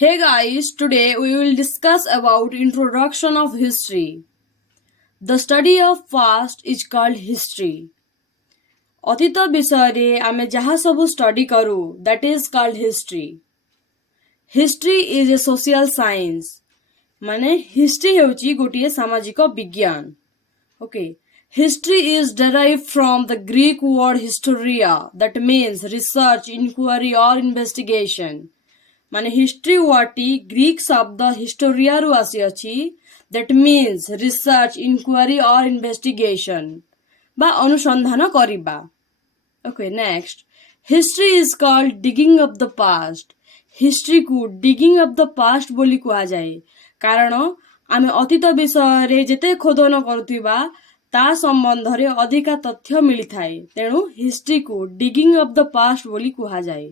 Hey guys, today we will discuss about introduction of history. The study of past is called history. ଅତୀତ ବିଷୟରେ ଆମେ ଯାହା ସବୁ study କରୁ that is called history. History is a social science. ମାନେ history ହେଉଛି ଗୋଟିଏ ସାମାଜିକ ବିଜ୍ଞାନ. Okay. History is derived from the Greek word historia that means research, inquiry or investigation. ମାନେ ହିଷ୍ଟ୍ରି ୱାର୍ଡଟି ଗ୍ରୀକ୍ ଶବ୍ଦ ହିଷ୍ଟୋରିଆରୁ ଆସିଅଛି that means research, inquiry or investigation ବା ଅନୁସନ୍ଧାନ କରିବା. Okay, next. History is called digging up the past. ହିଷ୍ଟ୍ରିକୁ digging up the past ବୋଲି କୁହାଯାଏ କାରଣ ଆମେ ଅତୀତ ବିଷୟରେ ଯେତେ ଖୋଦନ କରୁଥିବା ତା ସମ୍ବନ୍ଧରେ ଅଧିକା ତଥ୍ୟ ମିଳିଥାଏ ତେଣୁ ହିଷ୍ଟ୍ରିକୁ digging up the past ବୋଲି କୁହାଯାଏ.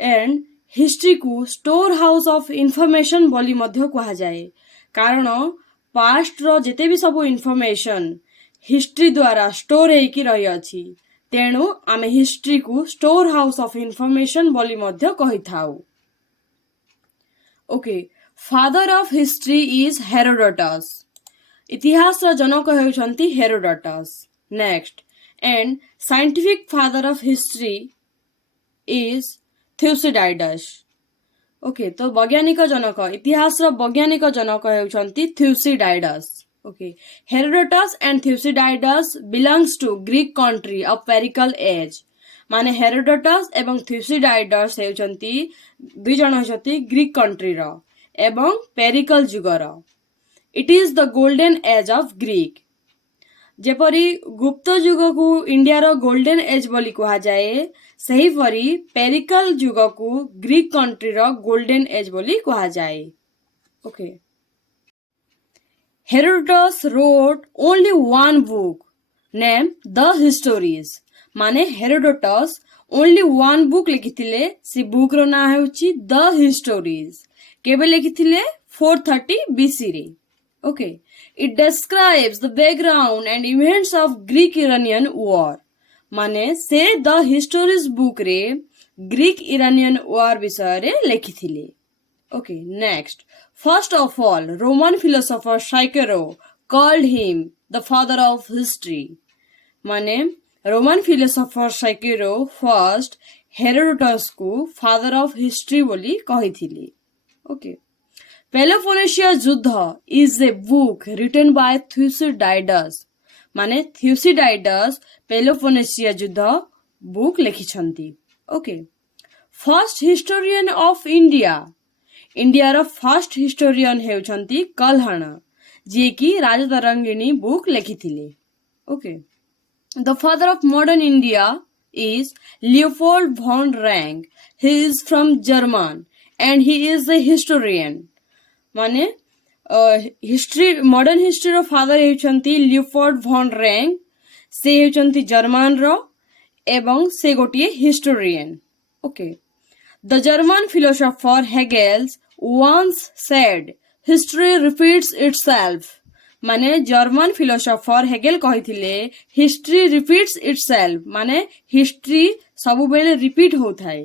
And history को स्टोर हाउस ऑफ इनफॉरमेशन बोली मध्य कहा जाए कारण पास्ट रो जेते भी सब इनफॉरमेशन हिस्ट्री द्वारा स्टोर हेकी रही अछि तेणु आमे हिस्ट्री को स्टोर हाउस ऑफ इनफॉरमेशन बोली मध्य कहि थाउ. Okay, father of history is Herodotus. इतिहास रो जनक हेउछंती Herodotus. Next. And scientific father of history is Thucydides. Okay, तो वैज्ञानिक जनक इतिहास वैज्ञानिक जनक हेउछंती Thucydides. Okay, Herodotus and Thucydides belongs to Greek country of Pericles age. माने हेरोडोटस एवं थ्यूसिडाइडस हेउछंती दुई जण हेउछंती ग्रीक कंट्री रो एवं पेरिकल जुगर. It is the golden age of Greek. जेपरी गुप्त युग को इंडिया रो गोल्डन एज बोली कहा जाए सही परी पेरिकल युग को ग्रीक कंट्री रो गोल्डन एज बोली कहा जाए. Okay, Herodotus wrote only one book name the Histories. माने हेरोडोटस ओनली वन बुक लिखिथिले सी बुक रो ना हेउची द हिस्टोरीज. केबे लिखिथिले 430 BC रे. Okay, it describes the background and events of Greek-Iranian war. माने से द हिस्टोरीज बुक रे ग्रीक इरानियन वॉर विषय लिखिथिले. Okay, next. First of all Roman philosopher Cicero called him the father of history. माने Roman philosopher Cicero first Herodotus को father of history बोली कहिथिले. Okay, Peloponnesian युद्ध is a book written by Thucydides. माने Thucydides Peloponnesian युद्ध book लिखिछंती. Okay, first historian of India. India रो first historian हेउछंती कल्हण जे कि Rajatarangini book लिखिथिले. Okay, the father of modern India is Leopold von Ranke. He is from German and he is a historian. माने history modern history रो father हेउछंती Leopold von Ranke. से हेउछंती German रो एवं से गोटिए historian. Okay, the German philosopher Hegel's once said history repeats itself. माने जर्मन फिलोसोफर हेगेल कहिथिले हिस्ट्री रिपीट्स इटसेल्फ. माने हिस्ट्री सब बेले रिपीट होथाय.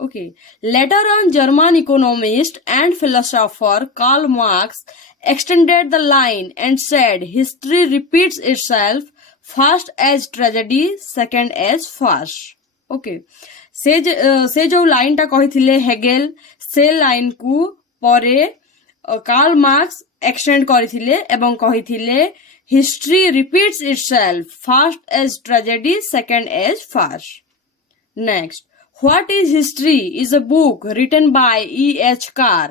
Okay. Later on, German economist and philosopher Karl Marx extended the line and said history repeats itself, first as tragedy, second as farce. Okay. से जो line टा कहिथिले Hegel से line को परे कार्ल मार्क्स एक्सटेंड करिथिले एवं कहिथिले history repeats itself, first as tragedy, second as farce. Next. What is History is a book written by E.H. Carr.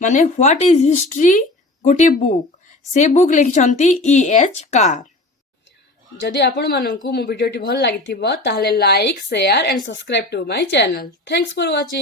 माने What is History गोटे बुक से बुक लिखिछंती E.H. Carr. जदि आपण माननकु मो वीडियोटी भल लागिथिबो ताहले like share and subscribe to my channel. Thanks for watching.